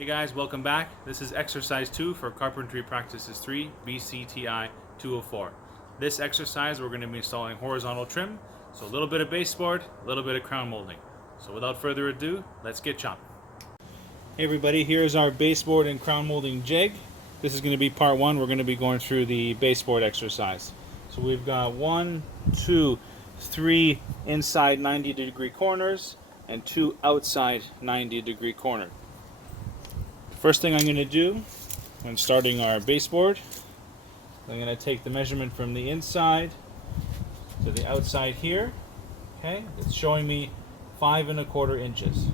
Hey guys, welcome back. This is exercise 2 for Carpentry Practices 3, BCTI 204. This exercise we're going to be installing horizontal trim, so a little bit of baseboard, a little bit of crown molding. So without further ado, let's get chopping. Hey everybody, here's our baseboard and crown molding jig. This is going to be part 1. We're going to be going through the baseboard exercise. So we've got 1, 2, 3 inside 90-degree corners and 2 outside 90-degree corners. First thing I'm going to do when starting our baseboard, I'm going to take the measurement from the inside to the outside here. Okay, it's showing me 5 1/4 inches.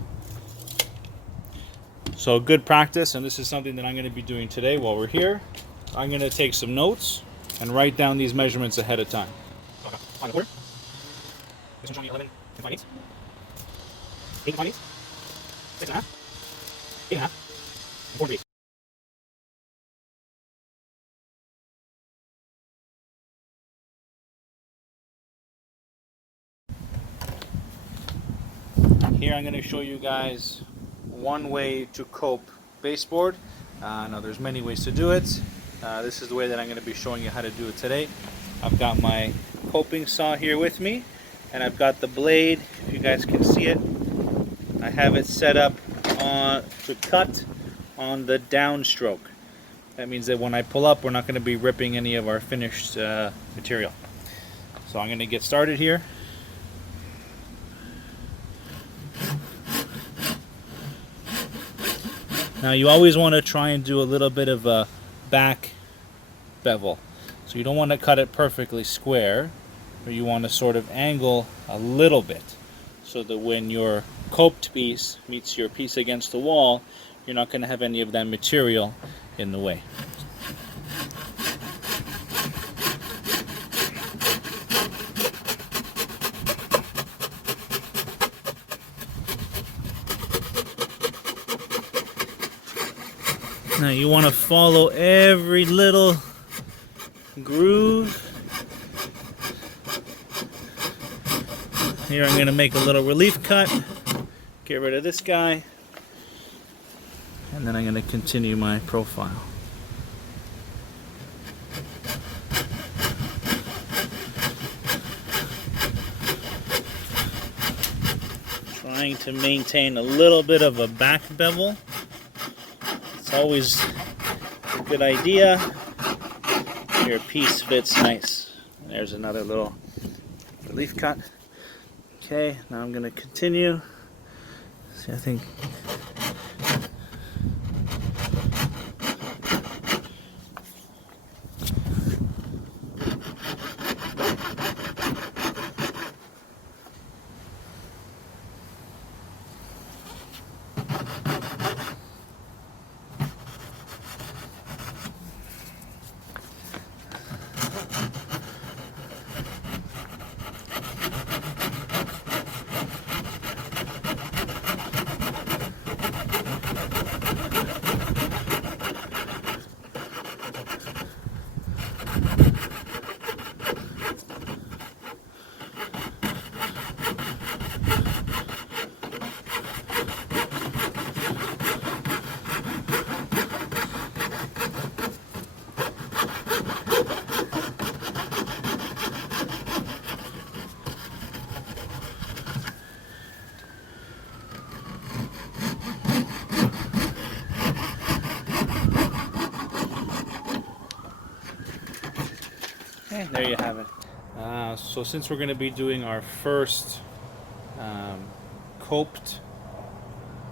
So good practice, and this is something that I'm going to be doing today while we're here. I'm going to take some notes and write down these measurements ahead of time. 5 1/4. This one's showing me 11 5/8. 8 5/8. 6 1/2. 8 1/2. 4 3. Here I'm going to show you guys one way to cope baseboard. Now there's many ways to do it. This is the way that I'm going to be showing you how to do it today. I've got my coping saw here with me, and I've got the blade, if you guys can see it. I have it set up to cut on the downstroke. That means that when I pull up, we're not going to be ripping any of our finished material. So I'm going to get started here. Now you always want to try and do a little bit of a back bevel. So you don't want to cut it perfectly square, but you want to sort of angle a little bit so that when your coped piece meets your piece against the wall, you're not going to have any of that material in the way. Now you want to follow every little groove. Here I'm going to make a little relief cut, get rid of this guy, and then I'm going to continue my profile. Trying to maintain a little bit of a back bevel. It's always a good idea. Your piece fits nice. There's another little relief cut. Okay, now I'm going to continue. See, I think okay, there you have it. So since we're going to be doing our first coped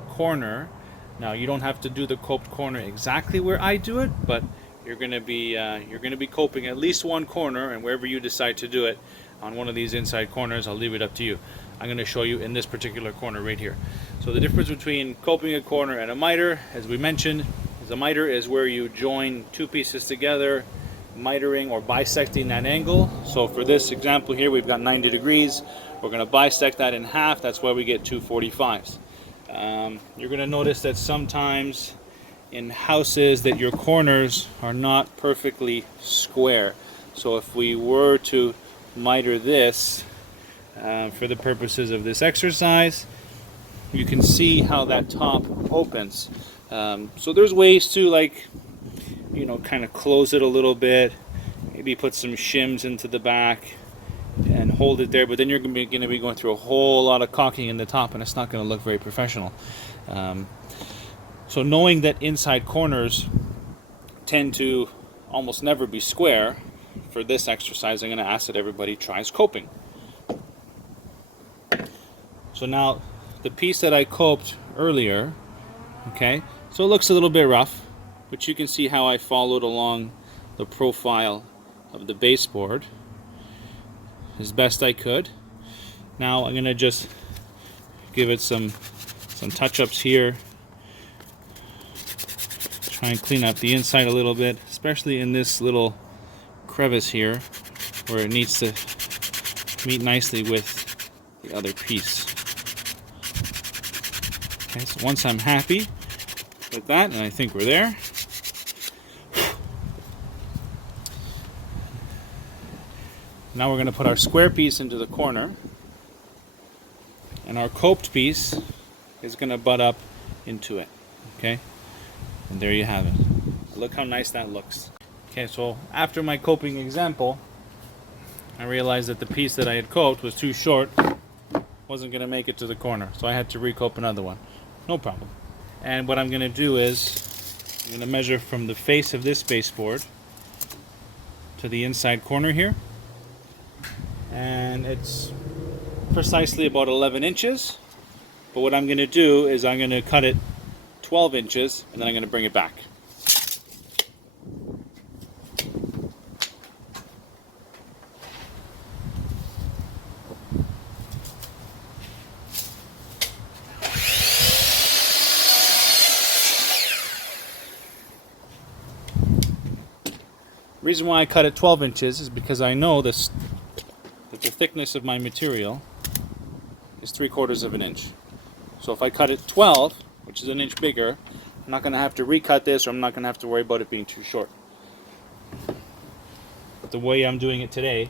corner, now you don't have to do the coped corner exactly where I do it, but you're going to be coping at least one corner, and wherever you decide to do it on one of these inside corners, I'll leave it up to you. I'm going to show you in this particular corner right here. So the difference between coping a corner and a miter, as we mentioned, is a miter is where you join two pieces together, mitering or bisecting that angle. So for this example here, we've got 90 degrees. We're going to bisect that in half. That's why we get 245s. You're going to notice that sometimes in houses that your corners are not perfectly square. So if we were to miter this for the purposes of this exercise, you can see how that top opens. So there's ways to, like, you know, kind of close it a little bit, maybe put some shims into the back and hold it there, but then you're going to be going through a whole lot of caulking in the top, and it's not going to look very professional. So knowing that inside corners tend to almost never be square, for this exercise I'm going to ask that everybody tries coping. So now the piece that I coped earlier, okay, so it looks a little bit rough, but you can see how I followed along the profile of the baseboard as best I could. Now I'm going to just give it some touch-ups here. Try and clean up the inside a little bit, especially in this little crevice here where it needs to meet nicely with the other piece. Okay, so once I'm happy with that, and I think we're there, now we're going to put our square piece into the corner, and our coped piece is going to butt up into it. Okay, and there you have it. Look how nice that looks. Okay, so after my coping example, I realized that the piece that I had coped was too short, wasn't going to make it to the corner, so I had to recope another one. No problem. And what I'm going to do is I'm going to measure from the face of this baseboard to the inside corner here, and it's precisely about 11 inches. But what I'm going to do is I'm going to cut it 12 inches, and then I'm going to bring it back. The reason why I cut it 12 inches is because I know that the thickness of my material is 3/4 of an inch. So if I cut it 12, which is an inch bigger, I'm not going to have to recut this, or I'm not going to have to worry about it being too short. But the way I'm doing it today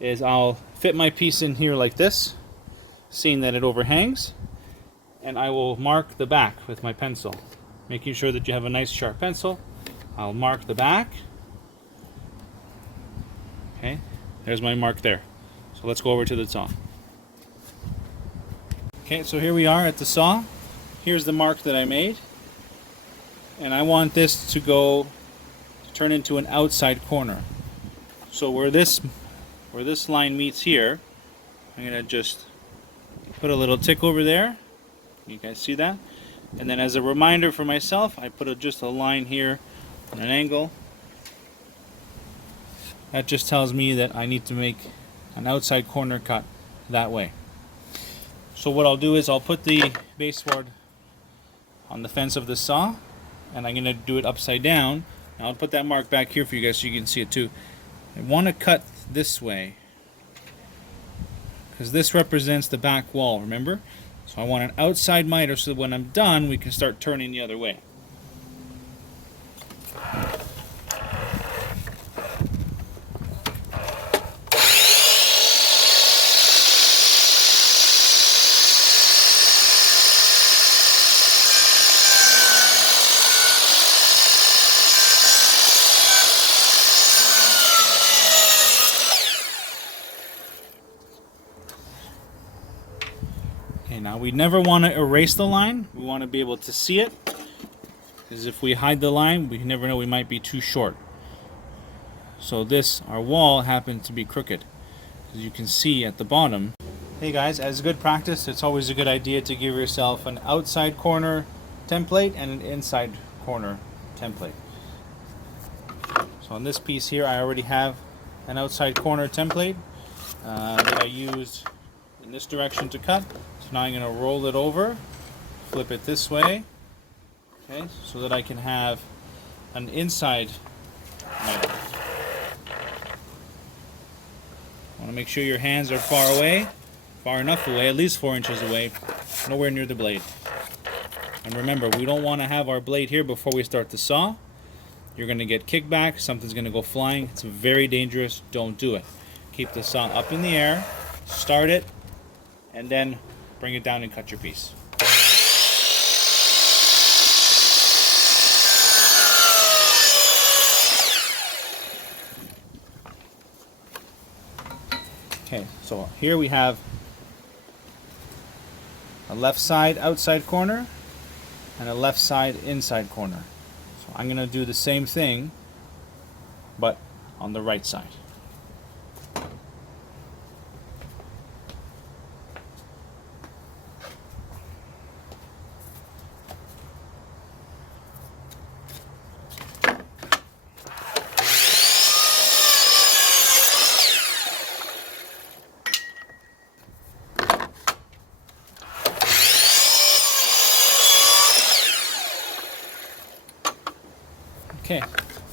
is I'll fit my piece in here like this, seeing that it overhangs, and I will mark the back with my pencil, making sure that you have a nice sharp pencil. I'll mark the back. Okay, there's my mark there. So let's go over to the saw. Okay, so here we are at the saw. Here's the mark that I made, and I want this to turn into an outside corner. So where this line meets here, I'm gonna just put a little tick over there. You guys see that? And then as a reminder for myself, I put just a line here on an angle. That just tells me that I need to make an outside corner cut that way. So what I'll do is I'll put the baseboard on the fence of the saw, and I'm going to do it upside down. Now I'll put that mark back here for you guys so you can see it too. I want to cut this way because this represents the back wall, remember? So I want an outside miter so that when I'm done we can start turning the other way. Okay, now we never want to erase the line. We want to be able to see it, because if we hide the line, we never know, we might be too short. So our wall happens to be crooked, as you can see at the bottom. Hey guys, as good practice, it's always a good idea to give yourself an outside corner template and an inside corner template. So on this piece here, I already have an outside corner template that I used in this direction to cut. So now I'm going to roll it over, flip it this way, okay, so that I can have an inside miter. Want to make sure your hands are far enough away, at least 4 inches away, nowhere near the blade. And remember, we don't want to have our blade here before we start the saw. You're going to get kickback, something's going to go flying. It's very dangerous. Don't do it. Keep the saw up in the air, start it, and then bring it down and cut your piece. So here we have a left side outside corner and a left side inside corner. So I'm going to do the same thing, but on the right side. Okay,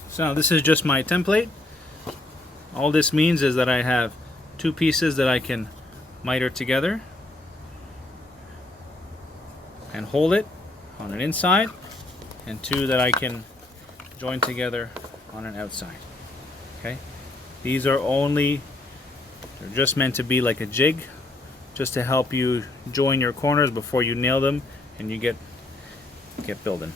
so now this is just my template. All this means is that I have two pieces that I can miter together and hold it on an inside, and two that I can join together on an outside. Okay, these are they're just meant to be like a jig, just to help you join your corners before you nail them and you get building.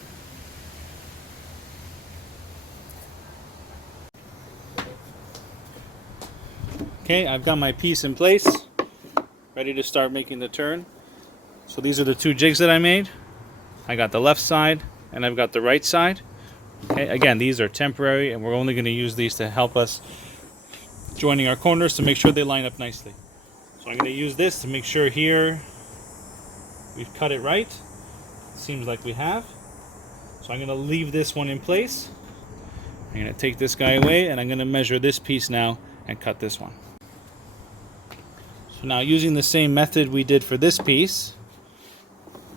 Okay, I've got my piece in place, ready to start making the turn. So these are the two jigs that I made. I got the left side and I've got the right side. Okay, again, these are temporary and we're only going to use these to help us joining our corners to make sure they line up nicely. So I'm going to use this to make sure here we've cut it right. Seems like we have. So I'm going to leave this one in place. I'm going to take this guy away and I'm going to measure this piece now and cut this one. So now, using the same method we did for this piece,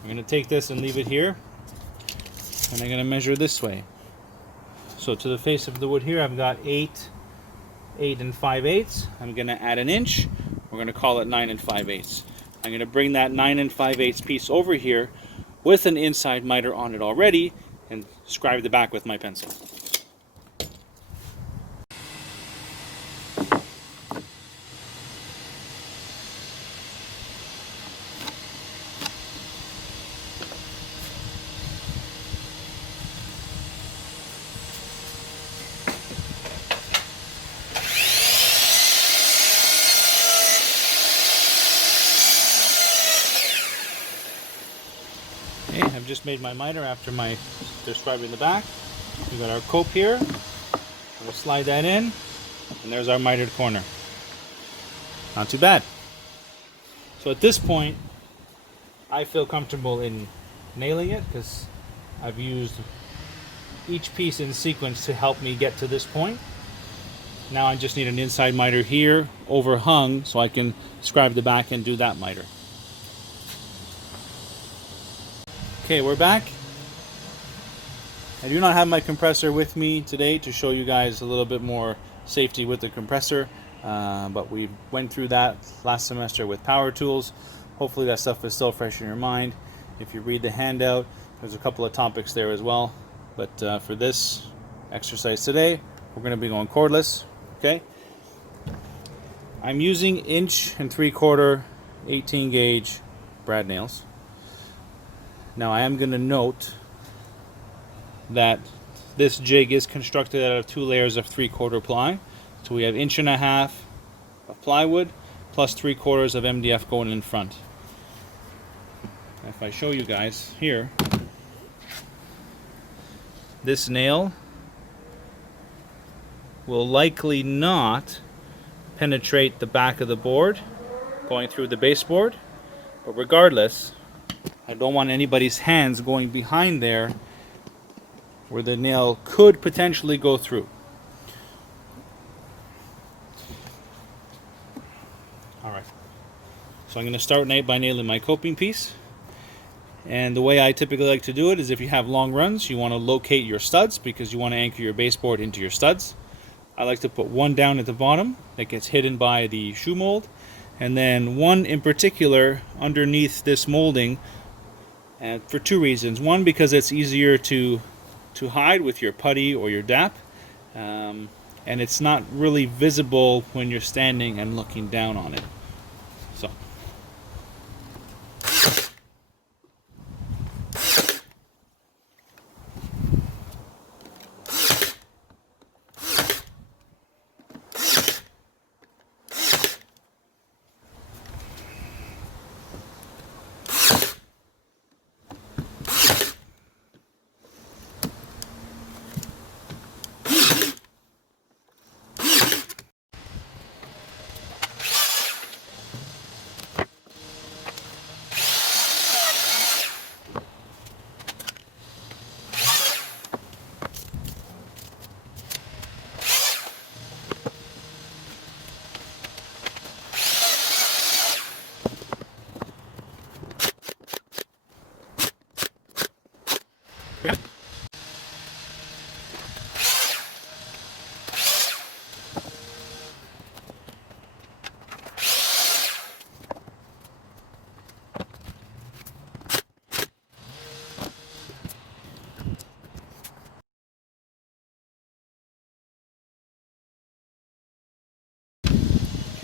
I'm going to take this and leave it here, and I'm going to measure this way. So to the face of the wood here, I've got 8 and 5/8. I'm going to add an inch. We're going to call it 9 and 5/8. I'm going to bring that 9 and 5/8 piece over here with an inside miter on it already and scribe the back with my pencil. Okay, I've just made my miter after my describing the back. We've got our cope here. We'll slide that in, and there's our mitered corner. Not too bad. So at this point, I feel comfortable in nailing it because I've used each piece in sequence to help me get to this point. Now I just need an inside miter here, overhung, so I can scribe the back and do that miter. Okay, we're back. I do not have my compressor with me today to show you guys a little bit more safety with the compressor, but we went through that last semester with power tools. Hopefully that stuff is still fresh in your mind. If you read the handout, there's a couple of topics there as well. But for this exercise today, we're going to be going cordless. Okay. I'm using 1 3/4 18 gauge brad nails. Now I am going to note that this jig is constructed out of 2 layers of 3/4 ply. So we have 1.5 inches of plywood plus 3/4 of MDF going in front. If I show you guys here, this nail will likely not penetrate the back of the board going through the baseboard, but regardless, I don't want anybody's hands going behind there where the nail could potentially go through. Alright, so I'm going to start by nailing my coping piece. And the way I typically like to do it is, if you have long runs, you want to locate your studs because you want to anchor your baseboard into your studs. I like to put one down at the bottom that gets hidden by the shoe mold, and then one in particular underneath this molding, and for 2 reasons. One, because it's easier to hide with your putty or your DAP, and it's not really visible when you're standing and looking down on it. So.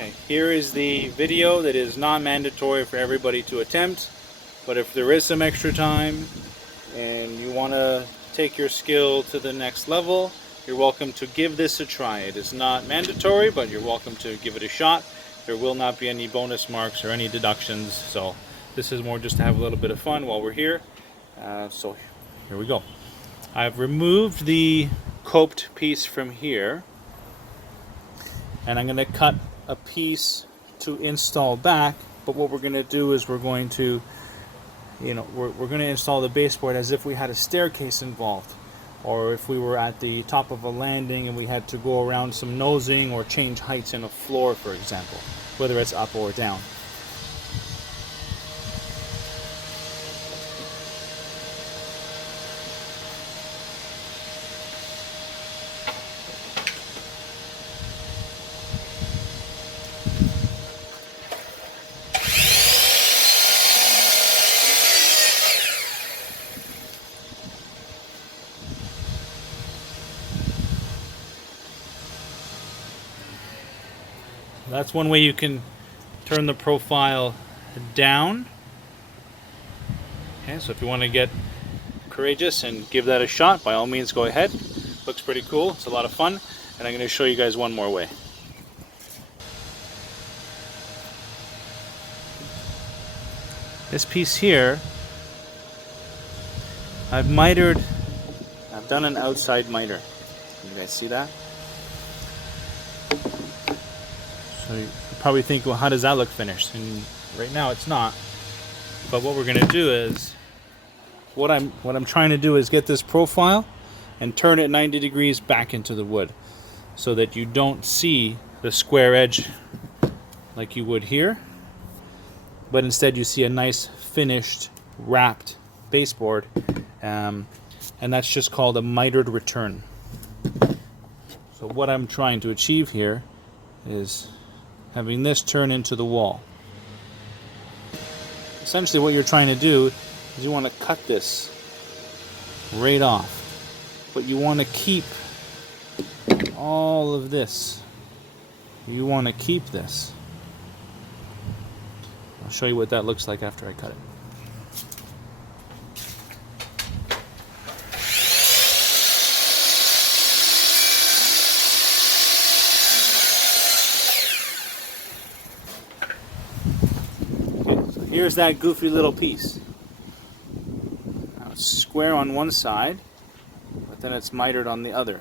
Okay, here is the video that is not mandatory for everybody to attempt, but if there is some extra time and you want to take your skill to the next level, you're welcome to give this a try. It is not mandatory, but you're welcome to give it a shot. There will not be any bonus marks or any deductions, so this is more just to have a little bit of fun while we're here. So here we go. I've removed the coped piece from here, and I'm going to cut a piece to install back. But what we're going to do is we're going to, we're going to install the baseboard as if we had a staircase involved, or if we were at the top of a landing and we had to go around some nosing or change heights in a floor, for example, whether it's up or down. That's one way you can turn the profile down. Okay, so if you want to get courageous and give that a shot, by all means go ahead. Looks pretty cool, it's a lot of fun, and I'm going to show you guys one more way. This piece here, I've mitered, I've done an outside miter. Can you guys see that? So you probably think, well, how does that look finished? And right now it's not. But what we're going to do is, what I'm trying to do is get this profile and turn it 90 degrees back into the wood, so that you don't see the square edge like you would here, but instead you see a nice finished wrapped baseboard, and that's just called a mitered return. So what I'm trying to achieve here is having this turn into the wall. Essentially what you're trying to do is you want to cut this right off, but you want to keep all of this. You want to keep this. I'll show you what that looks like after I cut it. Here's that goofy little piece. Now it's square on one side, but then it's mitered on the other.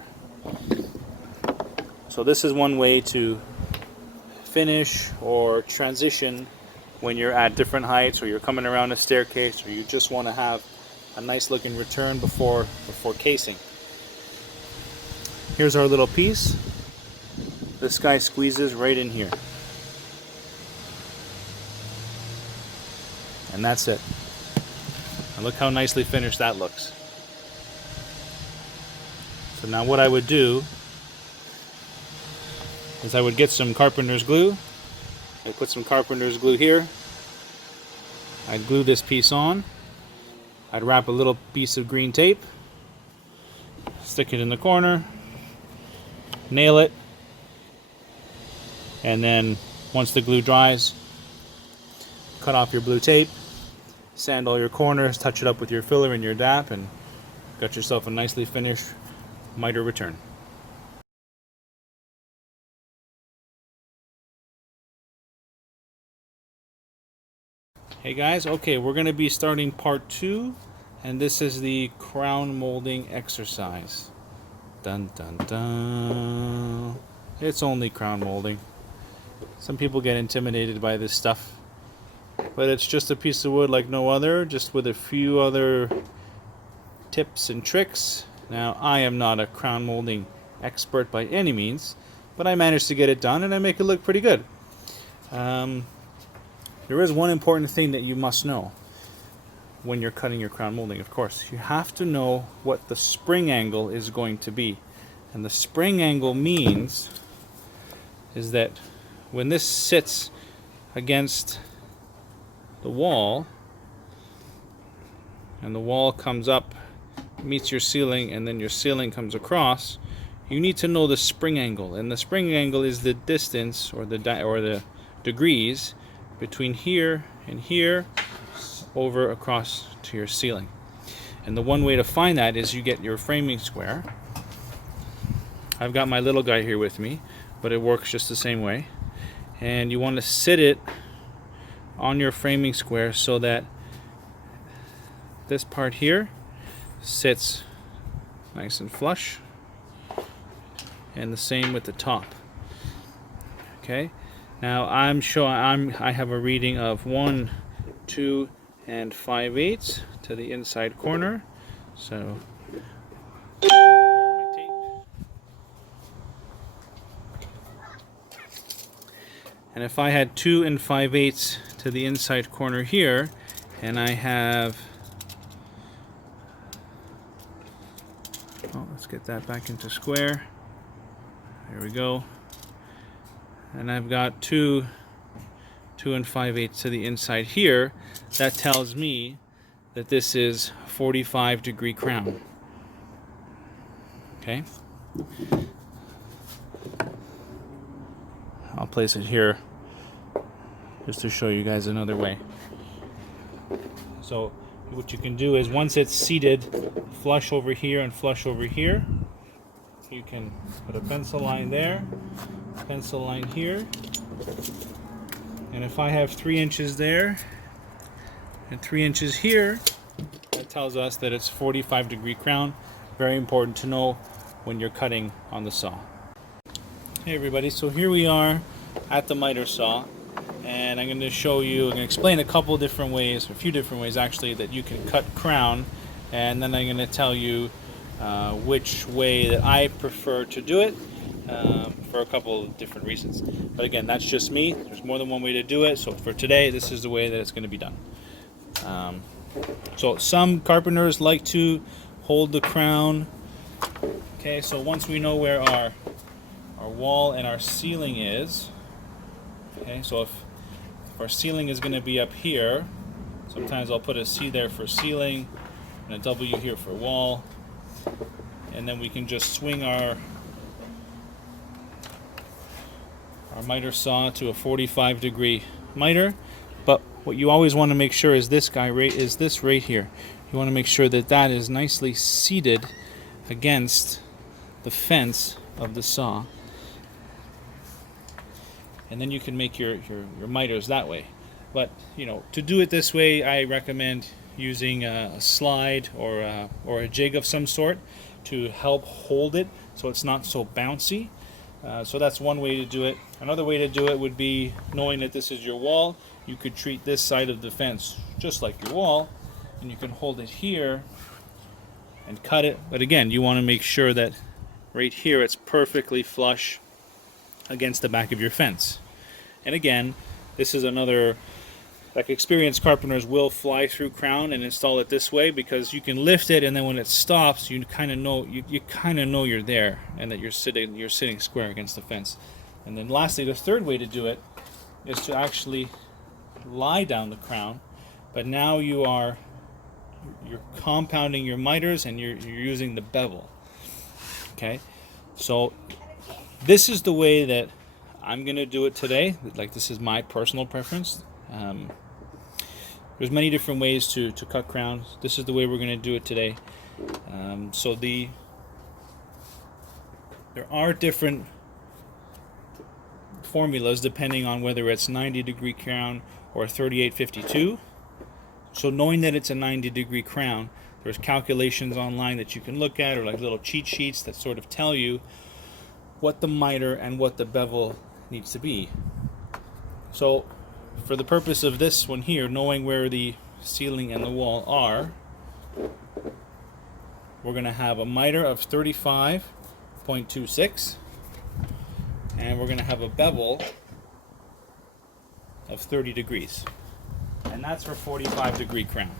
So this is one way to finish or transition when you're at different heights, or you're coming around a staircase, or you just want to have a nice looking return before casing. Here's our little piece. This guy squeezes right in here. And that's it. And look how nicely finished that looks. So now what I would do is I would get some carpenter's glue. I'd put some carpenter's glue here. I'd glue this piece on. I'd wrap a little piece of green tape, stick it in the corner, nail it, and then once the glue dries, cut off your blue tape, sand all your corners, touch it up with your filler and your DAP, and got yourself a nicely finished miter return. Hey guys, okay, we're going to be starting part 2, and this is the crown molding exercise. Dun dun dun. It's only crown molding. Some people get intimidated by this stuff, but it's just a piece of wood like no other, just with a few other tips and tricks. Now, I am not a crown molding expert by any means, but I managed to get it done and I make it look pretty good. There is one important thing that you must know when you're cutting your crown molding, of course. You have to know what the spring angle is going to be. And the spring angle means is that when this sits against the wall, and the wall comes up, meets your ceiling, and then your ceiling comes across, you need to know the spring angle, and the spring angle is the distance or the degrees between here and here over across to your ceiling. And the one way to find that is you get your framing square. I've got my little guy here with me, but it works just the same way. And you want to sit it on your framing square so that this part here sits nice and flush, and the same with the top. Okay, now I have a reading of 1, 2, and 5/8 to the inside corner. So and if I had 2 and 5/8 to the inside corner here, and I have, oh, let's get that back into square. There we go. And I've got 2 and 5/8 to the inside here. That tells me that this is 45-degree crown. Okay. I'll place it here just to show you guys another way. So what you can do is, once it's seated flush over here and flush over here, you can put a pencil line there, pencil line here, and if I have 3 inches there and 3 inches here, that tells us that it's 45-degree crown. Very important to know when you're cutting on the saw. Hey everybody, so here we are at the miter saw, and I'm going to show you, I'm going to explain a couple different ways, a few different ways actually, that you can cut crown, and then I'm going to tell you which way that I prefer to do it for a couple of different reasons. But again, that's just me. There's more than one way to do it, so for today this is the way that it's going to be done. So some carpenters like to hold the crown. Okay, so once we know where our wall and our ceiling is, okay, so if our ceiling is going to be up here, sometimes I'll put a C there for ceiling and a W here for wall, and then we can just swing our miter saw to a 45-degree miter. But what you always want to make sure is this right here. You want to make sure that that is nicely seated against the fence of the saw, and then you can make your miters that way. But you know, to do it this way, I recommend using a slide or a jig of some sort to help hold it so it's not so bouncy. So that's one way to do it. Another way to do it would be, knowing that this is your wall, you could treat this side of the fence just like your wall, and you can hold it here and cut it. But again, you want to make sure that right here it's perfectly flush against the back of your fence. And again, this is another, like, experienced carpenters will fly through crown and install it this way, because you can lift it, and then when it stops, you kind of know you're there and that you're sitting square against the fence. And then lastly, the third way to do it is to actually lie down the crown, but now you're compounding your miters and you're using the bevel. Okay, so this is the way that I'm going to do it today. Like, this is my personal preference. There's many different ways to cut crowns. This is the way we're going to do it today. So there are different formulas depending on whether it's 90-degree crown or 3852. So knowing that it's a 90-degree crown, there's calculations online that you can look at, or like little cheat sheets that sort of tell you what the miter and what the bevel needs to be. So for the purpose of this one here, knowing where the ceiling and the wall are, we're going to have a miter of 35.26, and we're going to have a bevel of 30 degrees. And that's for 45-degree crown.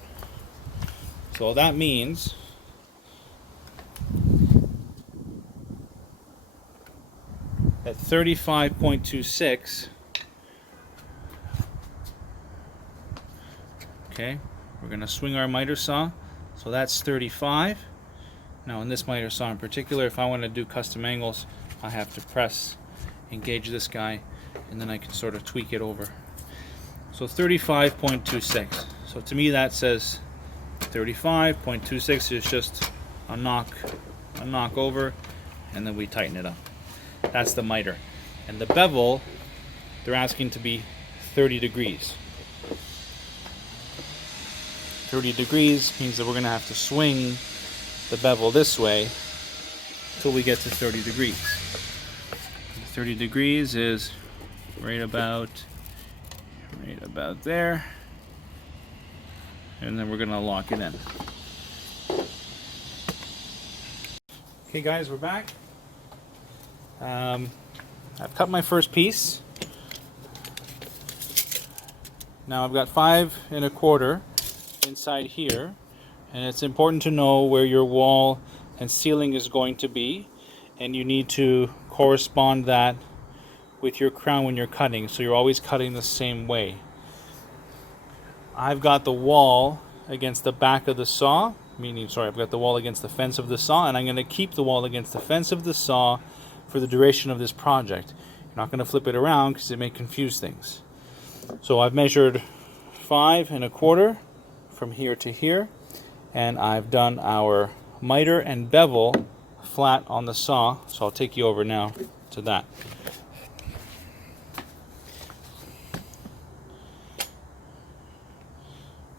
So that means at 35.26, okay, we're going to swing our miter saw. So that's 35. Now in this miter saw in particular, if I want to do custom angles, I have to press, engage this guy, and then I can sort of tweak it over. So 35.26. So to me that says 35.26 is just a knock over, and then we tighten it up. That's the miter. And the bevel, they're asking to be 30 degrees. 30 degrees means that we're going to have to swing the bevel this way till we get to 30 degrees. 30 degrees is right about there, and then we're going to lock it in. Okay guys, we're back. I've cut my first piece. Now I've got 5 1/4 inside here, and it's important to know where your wall and ceiling is going to be, and you need to correspond that with your crown when you're cutting, so you're always cutting the same way. I've got the wall against the back of the saw, I've got the wall against the fence of the saw, and I'm going to keep the wall against the fence of the saw for the duration of this project. You're not going to flip it around because it may confuse things. So I've measured 5 1/4 from here to here, and I've done our miter and bevel flat on the saw, so I'll take you over now to that.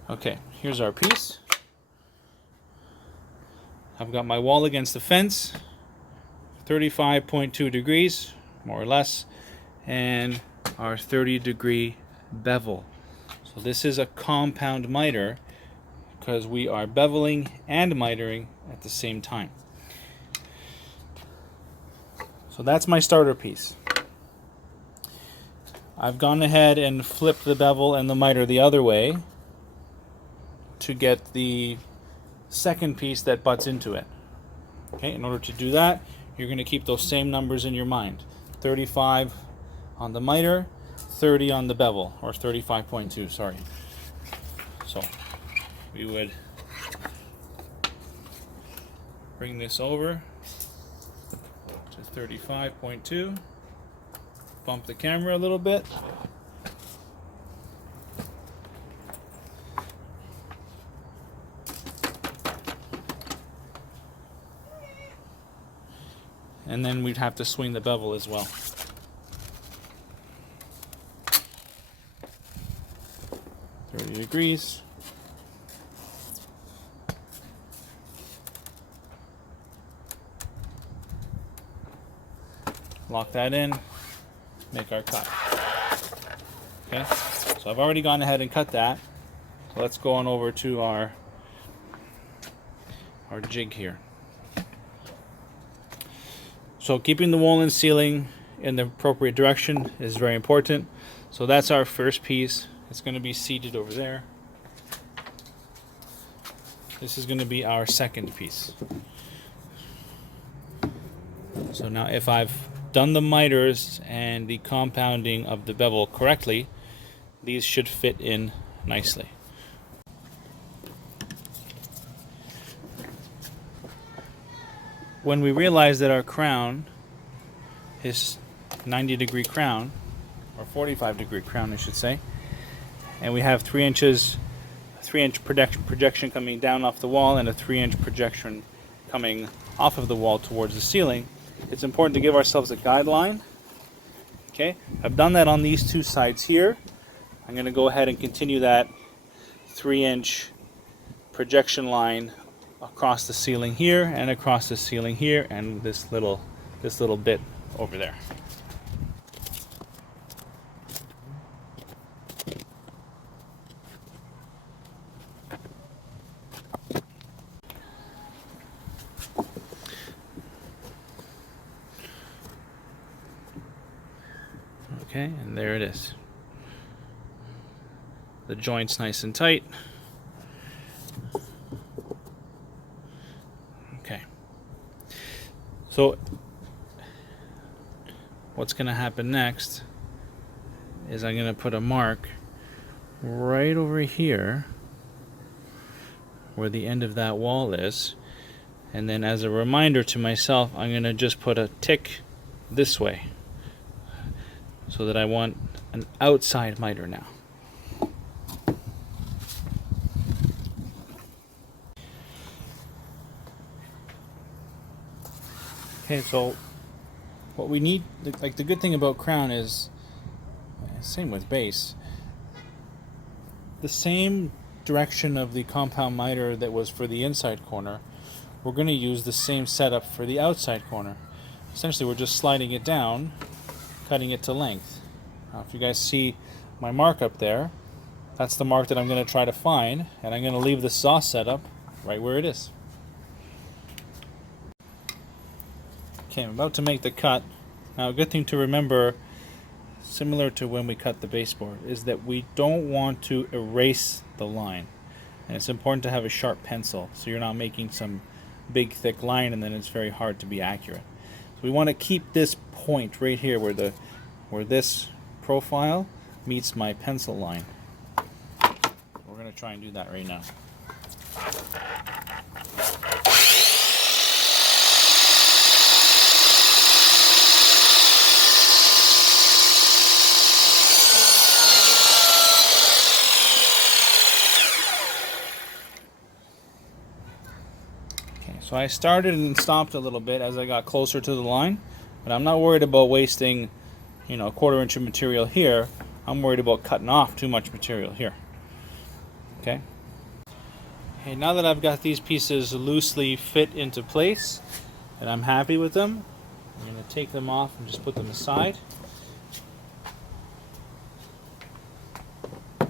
Okay, here's our piece. I've got my wall against the fence, 35.2 degrees, more or less, and our 30-degree bevel. So this is a compound miter because we are beveling and mitering at the same time. So that's my starter piece. I've gone ahead and flipped the bevel and the miter the other way to get the second piece that butts into it. Okay, in order to do that, you're going to keep those same numbers in your mind. 35 on the miter, 30 on the bevel, or 35.2, sorry. So we would bring this over to 35.2, bump the camera a little bit, and then we'd have to swing the bevel as well. Degrees. Lock that in, make our cut. Okay, so I've already gone ahead and cut that. So let's go on over to our jig here. So keeping the wall and ceiling in the appropriate direction is very important. So that's our first piece. It's going to be seated over there. This is going to be our second piece. So now if I've done the miters and the compounding of the bevel correctly, these should fit in nicely. When we realize that our crown is 90-degree crown, or 45-degree crown I should say, and we have 3 inch projection coming down off the wall and a 3-inch projection coming off of the wall towards the ceiling, it's important to give ourselves a guideline. Okay, I've done that on these two sides here. I'm going to go ahead and continue that 3-inch projection line across the ceiling here and across the ceiling here and this little bit over there. Okay, and there it is. The joint's nice and tight. Okay. So what's going to happen next is I'm going to put a mark right over here where the end of that wall is, And then as a reminder to myself, I'm going to just put a tick this way so that I want an outside miter now. Okay, so what we need, like the good thing about crown is, same with base, the same direction of the compound miter that was for the inside corner, we're going to use the same setup for the outside corner. Essentially, we're just sliding it down, cutting it to length. Now, if you guys see my mark up there, that's the mark that I'm going to try to find, and I'm going to leave the saw setup right where it is. Okay, I'm about to make the cut. Now, a good thing to remember, similar to when we cut the baseboard, is that we don't want to erase the line. And it's important to have a sharp pencil so you're not making some big thick line and then it's very hard to be accurate. So we want to keep this point right here where this profile meets my pencil line. We're going to try and do that right now. So I started and stopped a little bit as I got closer to the line, but I'm not worried about wasting, a 1/4 inch of material here. I'm worried about cutting off too much material here. Okay. Okay, now that I've got these pieces loosely fit into place and I'm happy with them, I'm going to take them off and just put them aside. I'm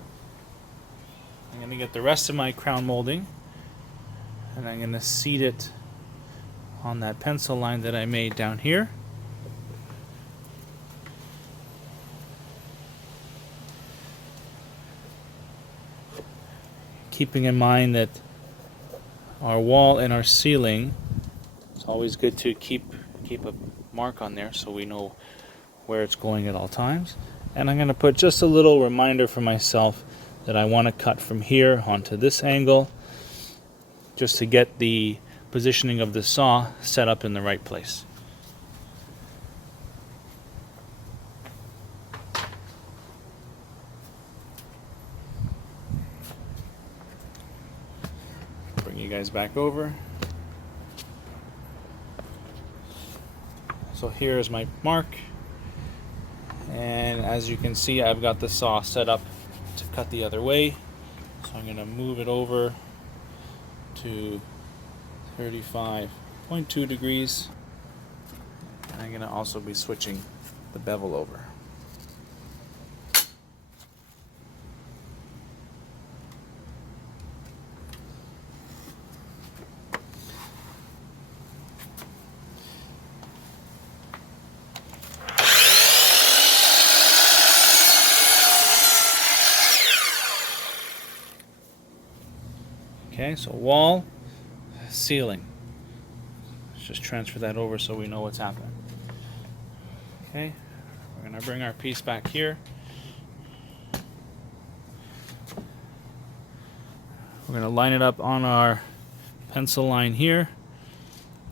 going to get the rest of my crown molding, and I'm going to seat it on that pencil line that I made down here. Keeping in mind that our wall and our ceiling, it's always good to keep a mark on there so we know where it's going at all times. And I'm going to put just a little reminder for myself that I want to cut from here onto this angle, just to get the positioning of the saw set up in the right place. Bring you guys back over. So here is my mark, and as you can see, I've got the saw set up to cut the other way. So I'm going to move it over to 35.2 degrees, and I'm going to also be switching the bevel over. Okay, so wall, ceiling. Let's just transfer that over so we know what's happening. Okay, we're going to bring our piece back here. We're going to line it up on our pencil line here,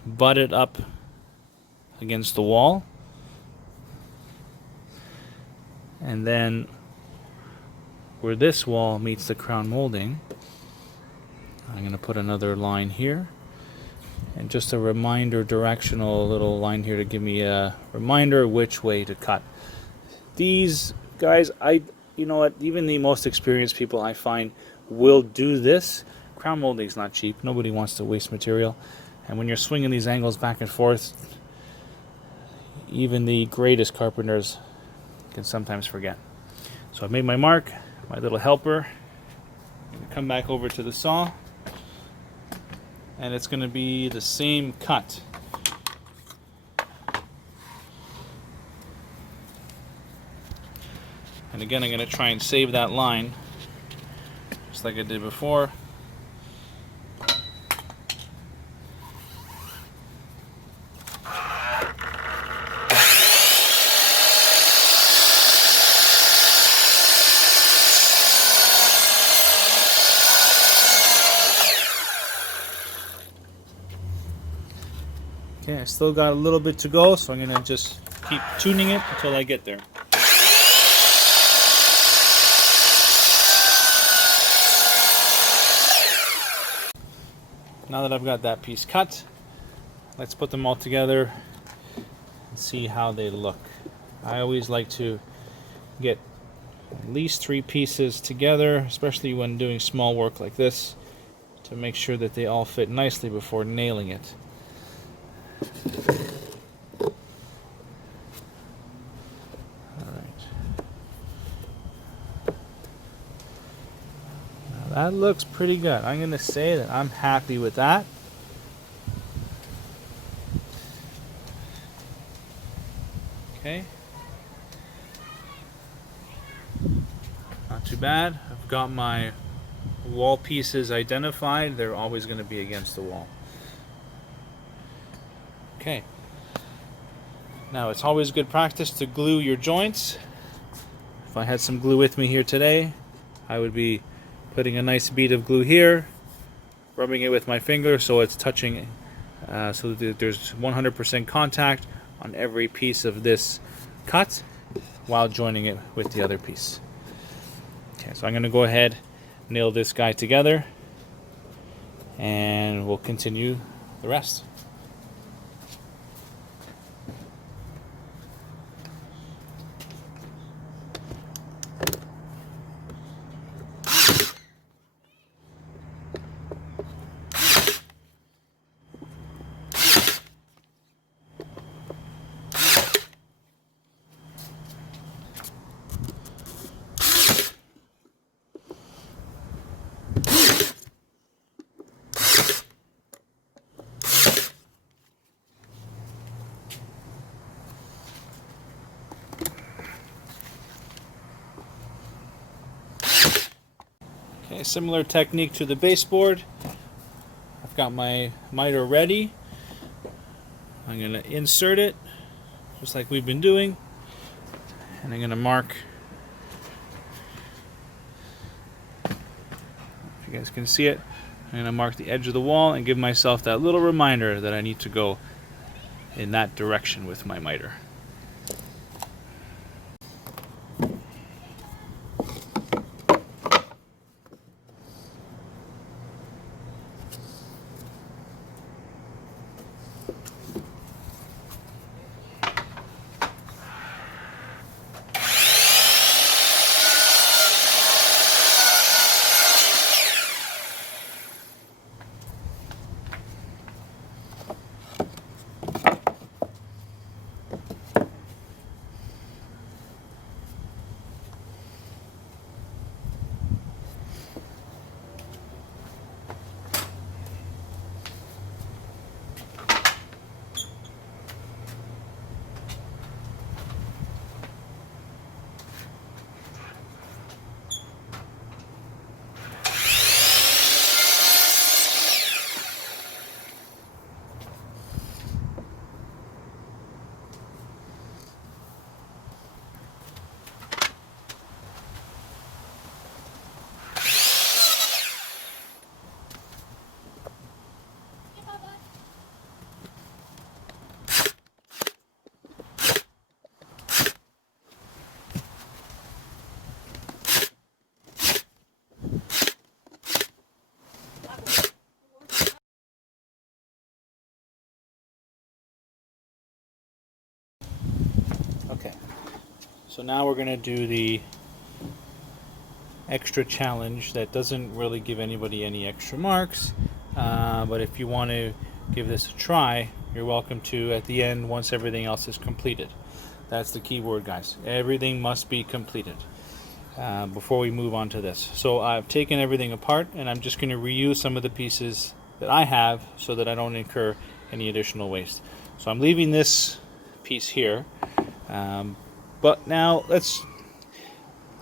butt it up against the wall, and then where this wall meets the crown molding, I'm going to put another line here, and just a reminder, directional little line here to give me a reminder which way to cut. These guys, you know what, even the most experienced people I find will do this. Crown molding is not cheap. Nobody wants to waste material, and when you're swinging these angles back and forth, even the greatest carpenters can sometimes forget. So I've made my mark, my little helper. I'm going to come back over to the saw, and it's going to be the same cut. And again, I'm going to try and save that line just like I did before. Okay, I still got a little bit to go, so I'm going to just keep tuning it until I get there. Now that I've got that piece cut, let's put them all together and see how they look. I always like to get at least 3 pieces together, especially when doing small work like this, to make sure that they all fit nicely before nailing it. That looks pretty good. I'm going to say that I'm happy with that. Okay. Not too bad. I've got my wall pieces identified. They're always going to be against the wall. Okay. Now it's always good practice to glue your joints. If I had some glue with me here today, I would be putting a nice bead of glue here, rubbing it with my finger so it's touching, so that there's 100% contact on every piece of this cut while joining it with the other piece. Okay, so I'm going to go ahead, nail this guy together, and we'll continue the rest. Okay, similar technique to the baseboard. I've got my miter ready. I'm going to insert it just like we've been doing, and I'm going to mark, if you guys can see it, I'm going to mark the edge of the wall and give myself that little reminder that I need to go in that direction with my miter. Okay, so now we're going to do the extra challenge that doesn't really give anybody any extra marks, but if you want to give this a try, you're welcome to at the end once everything else is completed. That's the key word, guys. Everything must be completed before we move on to this. So I've taken everything apart, and I'm just going to reuse some of the pieces that I have so that I don't incur any additional waste. So I'm leaving this piece here, but now let's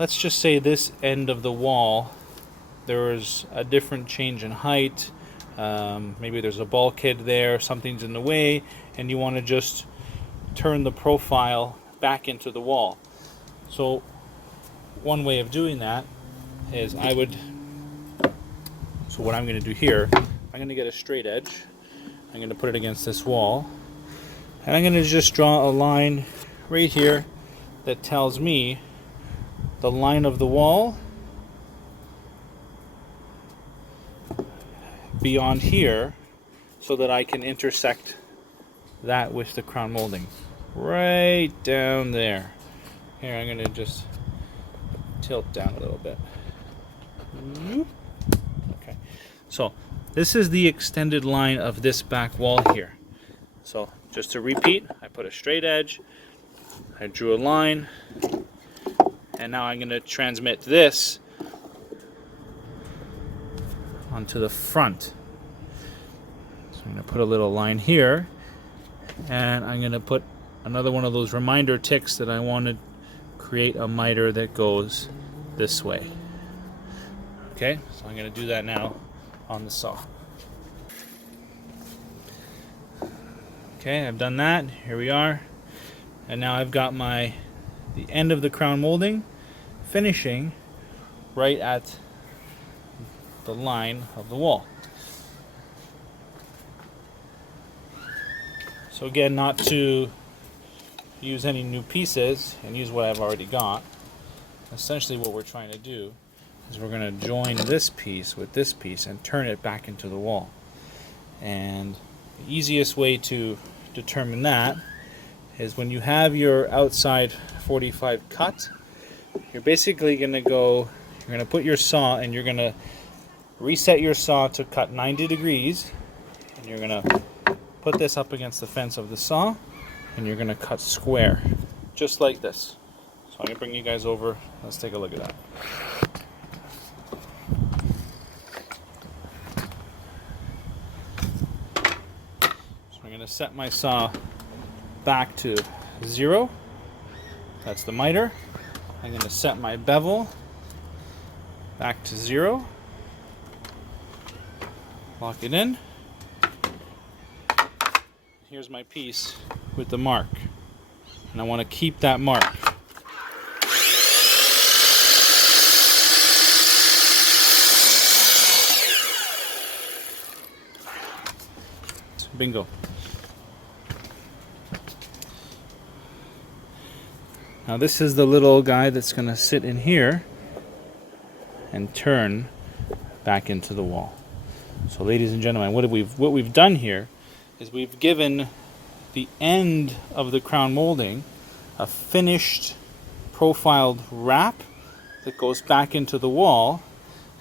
just say this end of the wall, there is a different change in height. Maybe there's a bulkhead there, something's in the way, and you want to just turn the profile back into the wall. So one way of doing that is so what I'm going to do here, I'm going to get a straight edge. I'm going to put it against this wall, And I'm going to just draw a line right here that tells me the line of the wall beyond here, so that I can intersect that with the crown molding right down there. Here, I'm going to just tilt down a little bit. Okay, so this is the extended line of this back wall here. So just to repeat, I put a straight edge, I drew a line, and now I'm going to transmit this onto the front. So I'm going to put a little line here, and I'm going to put another one of those reminder ticks that I want to create a miter that goes this way. Okay, so I'm going to do that now on the saw. Okay, I've done that. Here we are. And now I've got the end of the crown molding finishing right at the line of the wall. So again, not to use any new pieces and use what I've already got. Essentially what we're trying to do is we're going to join this piece with this piece and turn it back into the wall. And the easiest way to determine that is when you have your outside 45 cut, you're basically going to you're going to put your saw and you're going to reset your saw to cut 90 degrees, and you're going to put this up against the fence of the saw, and you're going to cut square, just like this. So I'm going to bring you guys over. Let's take a look at that. I'm going to set my saw back to 0. That's the miter. I'm going to set my bevel back to 0. Lock it in. Here's my piece with the mark. And I want to keep that mark. Bingo. Now this is the little guy that's going to sit in here and turn back into the wall. So ladies and gentlemen, what we've done here is we've given the end of the crown molding a finished profiled wrap that goes back into the wall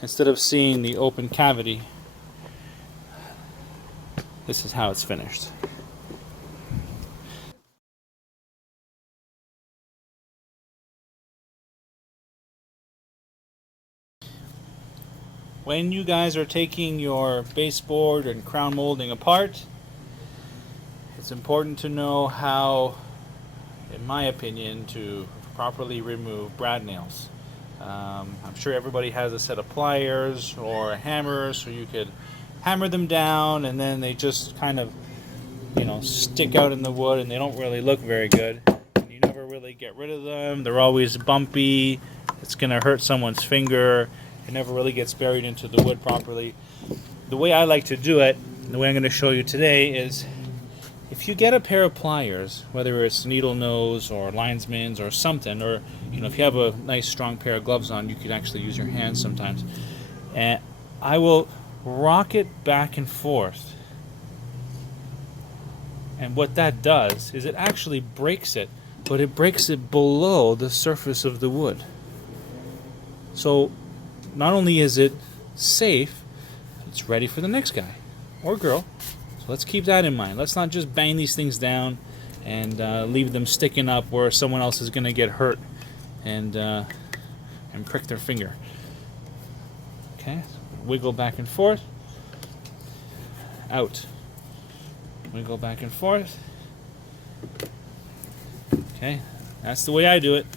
instead of seeing the open cavity. This is how it's finished. When you guys are taking your baseboard and crown molding apart, it's important to know how, in my opinion, to properly remove brad nails. I'm sure everybody has a set of pliers or a hammer, so you could hammer them down, and then they just kind of, stick out in the wood, and they don't really look very good. And you never really get rid of them. They're always bumpy. It's going to hurt someone's finger. It never really gets buried into the wood properly. The way I like to do it, and the way I'm going to show you today, is if you get a pair of pliers, whether it's needle nose or linesman's or something, or if you have a nice strong pair of gloves on, you could actually use your hands sometimes. And I will rock it back and forth. And what that does is it actually breaks it, but it breaks it below the surface of the wood. So not only is it safe, it's ready for the next guy or girl. So let's keep that in mind. Let's not just bang these things down and leave them sticking up where someone else is going to get hurt and prick their finger. Okay, wiggle back and forth, out. Wiggle back and forth. Okay, that's the way I do it.